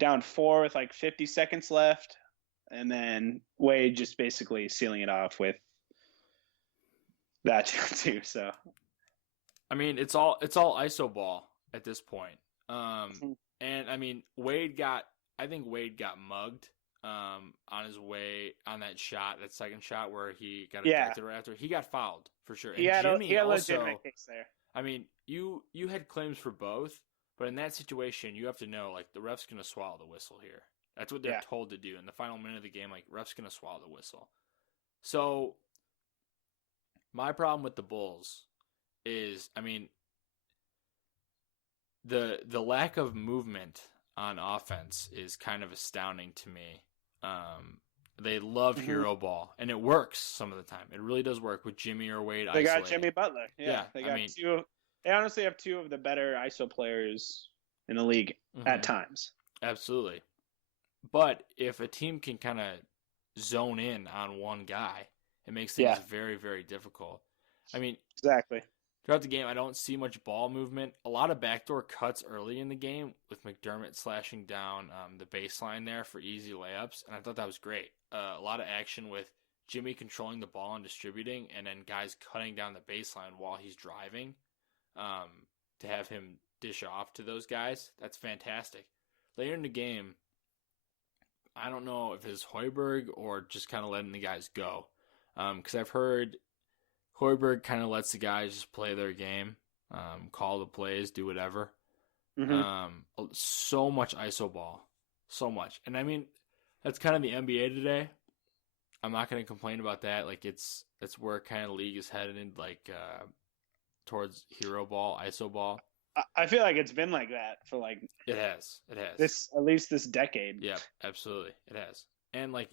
down 4 with like 50 seconds left, and then Wade just basically sealing it off with that too. So I mean, it's all iso ball at this point. And I mean, I think Wade got mugged on his way on that shot, that second shot where he got yeah, ejected right after. He got fouled for sure. he And had Jimmy a legitimate also, case there. I mean, you had claims for both, but in that situation, you have to know like the ref's gonna swallow the whistle here. That's what they're Yeah, told to do in the final minute of the game. Like ref's gonna swallow the whistle. So my problem with the Bulls is, I mean, the lack of movement on offense is kind of astounding to me. They love hmm hero ball, and it works some of the time. It really does work with Jimmy or Wade they got isolating. Jimmy Butler. Yeah, Yeah, they I got mean, two. They honestly have two of the better ISO players in the league at mhm, times. absolutely. But if a team can kind of zone in on one guy, it makes things Yeah, very, very difficult. I mean, exactly. throughout the game, I don't see much ball movement. A lot of backdoor cuts early in the game with McDermott slashing down the baseline there for easy layups, and I thought that was great. A lot of action with Jimmy controlling the ball and distributing, and then guys cutting down the baseline while he's driving um, to have him dish off to those guys. That's fantastic. Later in the game, I don't know if it's Hoiberg or just kind of letting the guys go. Because I've heard Hoiberg kind of lets the guys just play their game, call the plays, do whatever. hmm So much iso ball, so much, and I mean that's kind of the NBA today. I'm not going to complain about that. Like that's where kind of the league is headed, like towards hero ball, iso ball. I feel like it's been like that for like It has, it has. this at least this decade. Yeah, absolutely, it has, and like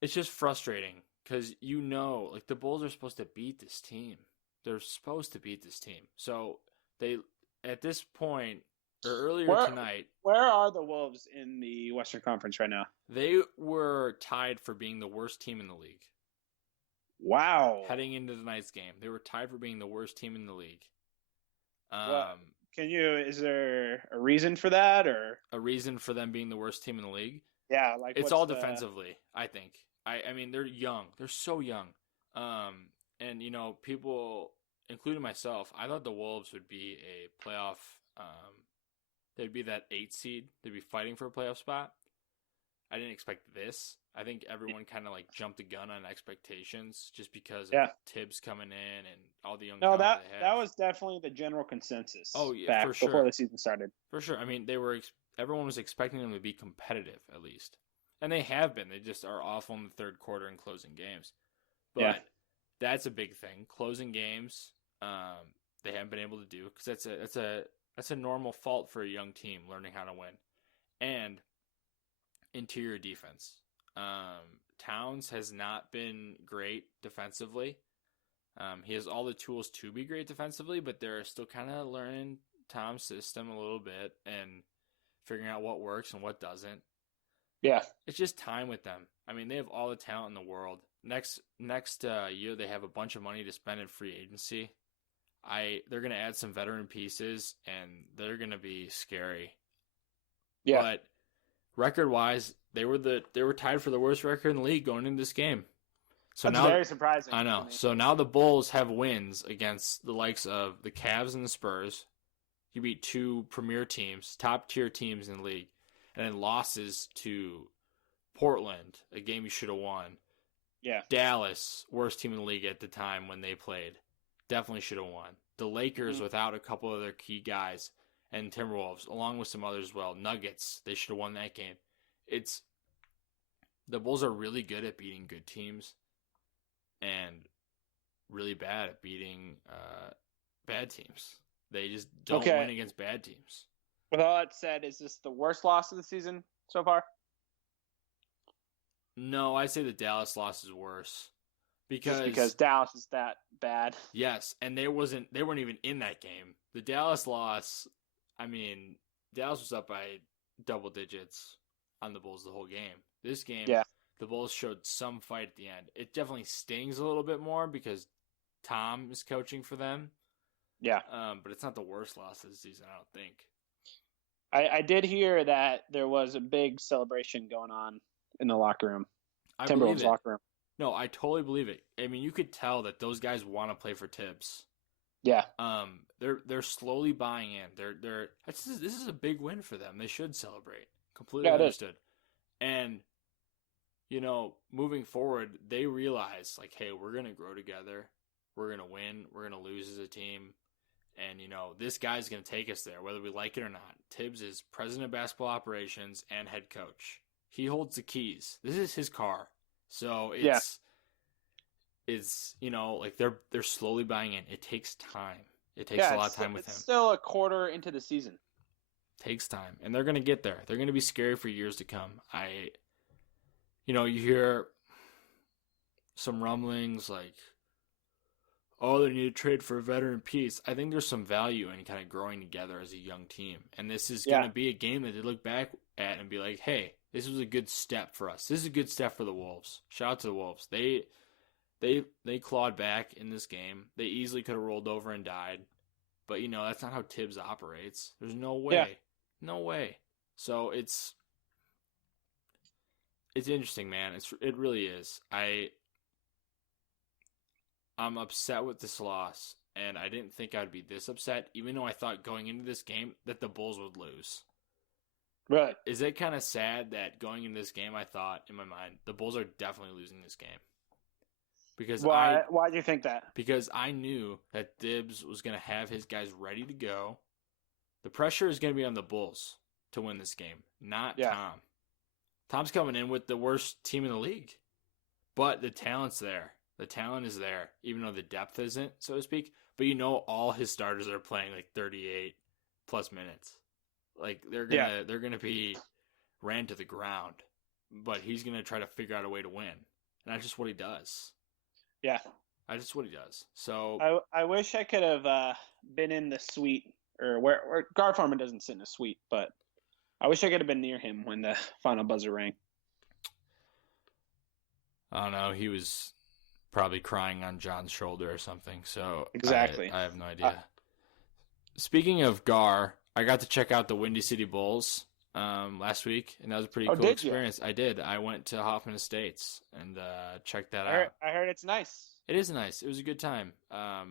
it's just frustrating because like the Bulls are supposed to beat this team. They're supposed to beat this team. So they at this point or earlier Where tonight, where are the Wolves in the Western Conference right now? they were tied for being the worst team in the league. Wow. Heading into tonight's game, they were tied for being the worst team in the league. What Um, can you? Is there a reason for that, or a reason for them being the worst team in the league. yeah, like It's what's all the? defensively, I think. I mean they're young. They're so young. And people, including myself, I thought the Wolves would be a playoff. They'd be that 8 seed. They'd be fighting for a playoff spot. I didn't expect this. I think everyone kind of like jumped the gun on expectations just because of Yeah, Tibbs coming in and all the young no talent that they that have. was definitely the general consensus Oh yeah, for back before sure. the season started. For sure. I mean, everyone was expecting them to be competitive at least, and they have been. They just are awful in the third quarter and closing games. Yeah, But that's a big thing. Closing games, they haven't been able to do because that's a normal fault for a young team learning how to win, and interior defense. Towns has not been great defensively. He has all the tools to be great defensively, but they're still kind of learning Tom's system a little bit and figuring out what works and what doesn't. yeah. It's just time with them. I mean, they have all the talent in the world. Next year, they have a bunch of money to spend in free agency. They're going to add some veteran pieces, and they're going to be scary. Yeah, But record wise, they were tied for the worst record in the league going into this game. So that's now very surprising I to know. me. So now the Bulls have wins against the likes of the Cavs and the Spurs. You beat two premier teams, top tier teams in the league, and then losses to Portland, a game you should have won. Yeah, Dallas, worst team in the league at the time when they played, definitely should have won. The Lakers hmm without a couple of their key guys, and Timberwolves, along with some others as well. Nuggets, they should have won that game. It's the Bulls are really good at beating good teams, and really bad at beating bad teams. They just don't okay. win against bad teams. With all that said, is this the worst loss of the season so far? No, I'd say the Dallas loss is worse Just because because Dallas is that bad? yes, and they weren't even in that game. The Dallas loss, I mean, Dallas was up by double digits on the Bulls the whole game. This game, Yeah, the Bulls showed some fight at the end. It definitely stings a little bit more because Tom is coaching for them. yeah. But it's not the worst loss of the season, I don't think. I did hear that there was a big celebration going on in the locker room, I believe Timberwolves it. locker room. No, I totally believe it. I mean, you could tell that those guys want to play for Tibbs. Yeah, They're slowly buying in. This is a big win for them. They should celebrate. Completely yeah, it is. understood. And moving forward, they realize like, hey, we're gonna grow together. We're gonna win. We're gonna lose as a team. And this guy's gonna take us there, whether we like it or not. Tibbs is president of basketball operations and head coach. He holds the keys. This is his car. So it's like they're slowly buying in. It takes time. It takes a lot of time with him. It's still a quarter into the season. Takes time, and they're gonna get there. They're gonna be scary for years to come. You hear some rumblings like, oh, they need to trade for a veteran piece. I think there's some value in kind of growing together as a young team, and this is gonna be a game that they look back at and be like, hey, this was a good step for us. This is a good step for the Wolves. Shout out to the Wolves. They clawed back in this game. They easily could have rolled over and died. But, that's not how Tibbs operates. There's no way. Yeah. No way. So it's interesting, man. It really is. I'm upset with this loss, and I didn't think I'd be this upset, even though I thought going into this game that the Bulls would lose. Right. Is it kind of sad that going into this game, I thought in my mind, the Bulls are definitely losing this game? Because why do you think that? Because I knew that Tibbs was going to have his guys ready to go. The pressure is going to be on the Bulls to win this game, not Tom. Tom's coming in with the worst team in the league. But the talent's there. The talent is there, even though the depth isn't, so to speak. But all his starters are playing like 38 plus minutes. Like they're gonna be ran to the ground. But he's gonna try to figure out a way to win. And that's just what he does. Yeah. That's just what he does. So I wish I could have been in the suite, or where Gar Forman doesn't sit in a suite, but I wish I could have been near him when the final buzzer rang. I don't know. He was probably crying on John's shoulder or something. So exactly. I have no idea. Speaking of Gar, I got to check out the Windy City Bulls last week, and that was a pretty cool experience. I did. I went to Hoffman Estates and checked that out. I heard it's nice. It is nice. It was a good time.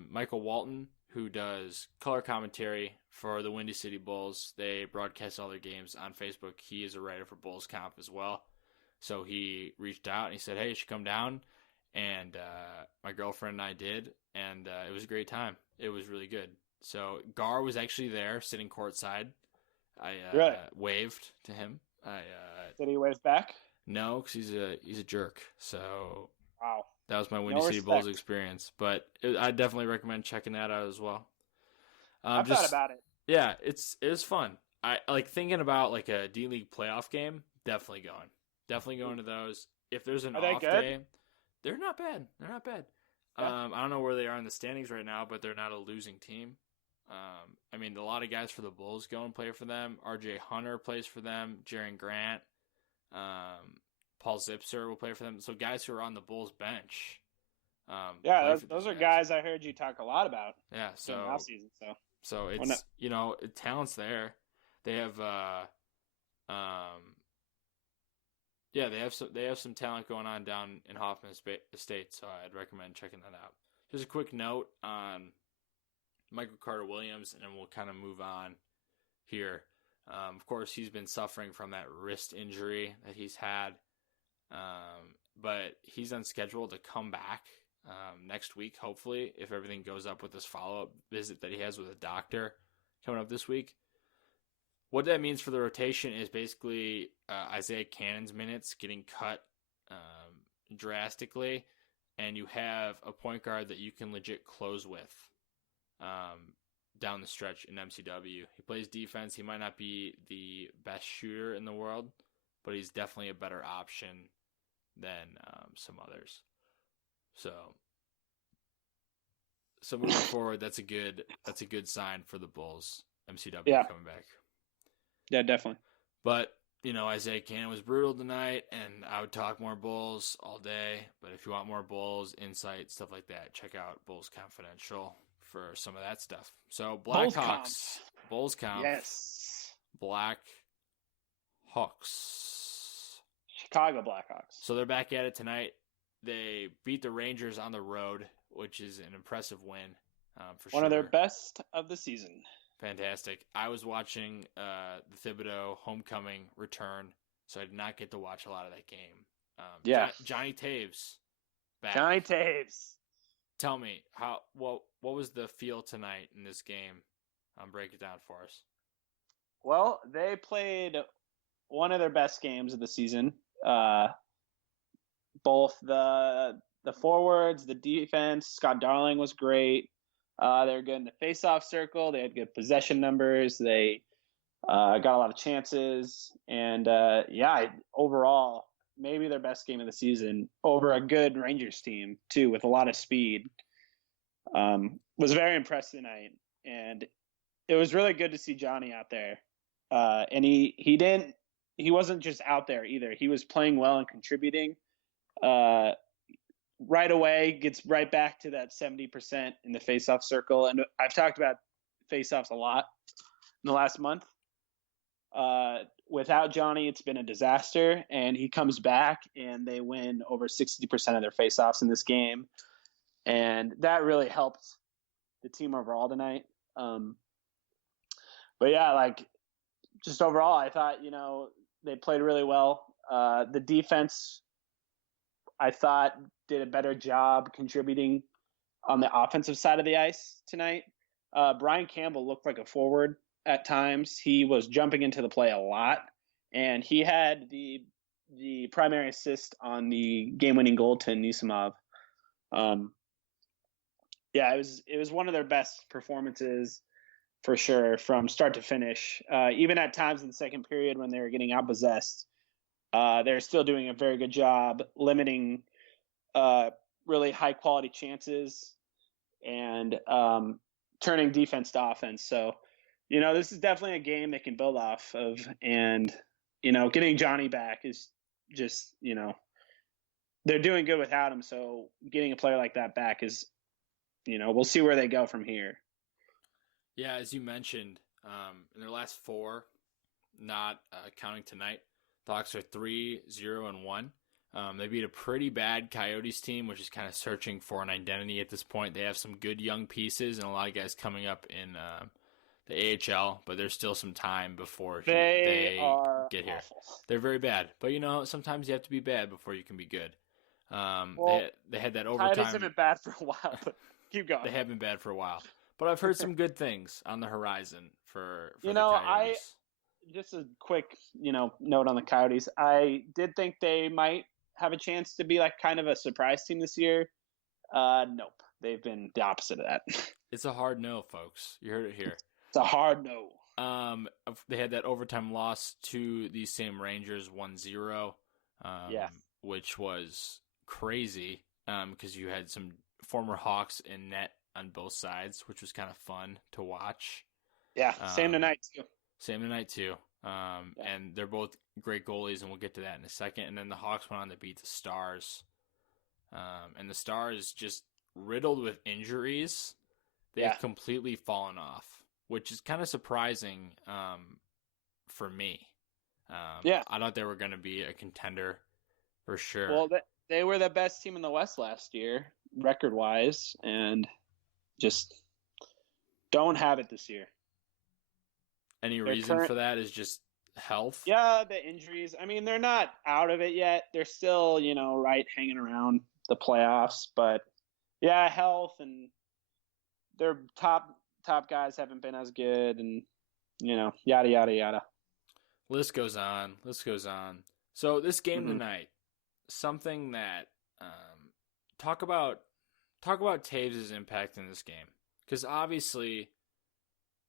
Michael Walton, who does color commentary for the Windy City Bulls, they broadcast all their games on Facebook. He is a writer for Bulls Comp as well. So he reached out and he said, hey, you should come down. And my girlfriend and I did, and it was a great time. It was really good. So Gar was actually there, sitting courtside. I waved to him. Did he wave back? No, because he's a jerk. So wow, that was my Windy City Bulls experience. But I definitely recommend checking that out as well. I've thought about it. Yeah, it was fun. I like thinking about like a D League playoff game. Definitely going to those. If there's an off day, they're not bad. Yeah. I don't know where they are in the standings right now, but they're not a losing team. I mean, a lot of guys for the Bulls go and play for them. R.J. Hunter plays for them. Jaren Grant. Paul Zipser will play for them. So guys who are on the Bulls bench. Those are guys I heard you talk a lot about. Yeah, so off season, so it's talent's there. They have they have some talent going on down in Hoffman Estate, so I'd recommend checking that out. Just a quick note on Michael Carter-Williams, and then we'll kind of move on here. Of course, he's been suffering from that wrist injury that he's had, but he's on schedule to come back next week, hopefully, if everything goes up with this follow-up visit that he has with a doctor coming up this week. What that means for the rotation is basically Isaiah Cannon's minutes getting cut drastically, and you have a point guard that you can legit close with down the stretch in MCW. He plays defense. He might not be the best shooter in the world, but he's definitely a better option than some others. So moving forward, that's a good sign for the Bulls. MCW coming back. Yeah, definitely. But, Isaiah Cannon was brutal tonight, and I would talk more Bulls all day. But if you want more Bulls, insight, stuff like that, check out Bulls Confidential for some of that stuff. So, Blackhawks. Bulls Comp. Yes. Black Hawks. Chicago Blackhawks. So they're back at it tonight. They beat the Rangers on the road, which is an impressive win for sure. One of their best of the season. Fantastic. I was watching the Thibodeau homecoming return, so I did not get to watch a lot of that game. Johnny Toews back. Johnny Toews. Tell me, what was the feel tonight in this game? Break it down for us. Well, they played one of their best games of the season. Both the forwards, the defense. Scott Darling was great. They were good in the face-off circle. They had good possession numbers. They got a lot of chances. And, overall, maybe their best game of the season over a good Rangers team, too, with a lot of speed. Was very impressed tonight. And it was really good to see Johnny out there. And he wasn't just out there either. He was playing well and contributing. Right away, gets right back to that 70% in the face-off circle. And I've talked about face-offs a lot in the last month. Without Johnny, it's been a disaster. And he comes back, and they win over 60% of their face-offs in this game. And that really helped the team overall tonight. But yeah, just overall, I thought, they played really well. The defense, I thought, did a better job contributing on the offensive side of the ice tonight. Brian Campbell looked like a forward at times. He was jumping into the play a lot, and he had the primary assist on the game-winning goal to Nisimov. It was one of their best performances for sure from start to finish. Even at times in the second period when they were getting outpossessed, they're still doing a very good job limiting really high-quality chances and turning defense to offense. So, this is definitely a game they can build off of. And, getting Johnny back is just, they're doing good without him. So getting a player like that back is, we'll see where they go from here. Yeah, as you mentioned, in their last four, not counting tonight, the Hawks are 3-0-1. They beat a pretty bad Coyotes team, which is kind of searching for an identity at this point. They have some good young pieces and a lot of guys coming up in the AHL, but there's still some time before they get here. Awful. They're very bad, but sometimes you have to be bad before you can be good. They had that overtime. Coyotes have been bad for a while, but keep going. They have been bad for a while, but I've heard some good things on the horizon for the Coyotes. Just a quick, note on the Coyotes. I did think they might have a chance to be kind of a surprise team this year. Nope. They've been the opposite of that. It's a hard no, folks. You heard it here. It's a hard no. They had that overtime loss to these same Rangers 1-0, which was crazy because you had some former Hawks in net on both sides, which was kind of fun to watch. Yeah, same tonight, too. And they're both great goalies, and we'll get to that in a second. And then the Hawks went on to beat the Stars. And the Stars, just riddled with injuries, they've completely fallen off, which is kind of surprising for me. I thought they were going to be a contender for sure. Well, they were the best team in the West last year, record-wise, and just don't have it this year. Any reason for that is just health? Yeah, the injuries. I mean, they're not out of it yet. They're still, hanging around the playoffs. But, yeah, health and their top guys haven't been as good and, yada, yada, yada. List goes on. So this game tonight, something that talk about Toews' impact in this game. Because obviously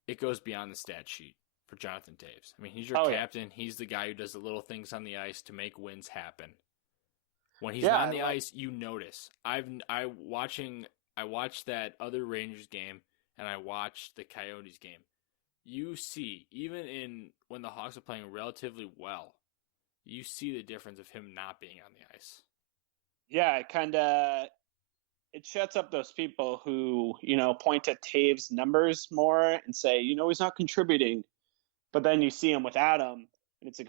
it goes beyond the stat sheet for Jonathan Toews. I mean, he's your captain. Yeah. He's the guy who does the little things on the ice to make wins happen. When he's not on the ice, you notice. I watched that other Rangers game, and I watched the Coyotes game. You see, even when the Hawks are playing relatively well, you see the difference of him not being on the ice. Yeah, it shuts up those people who, point at Toews' numbers more and say, he's not contributing. but then you see him without him, and it's a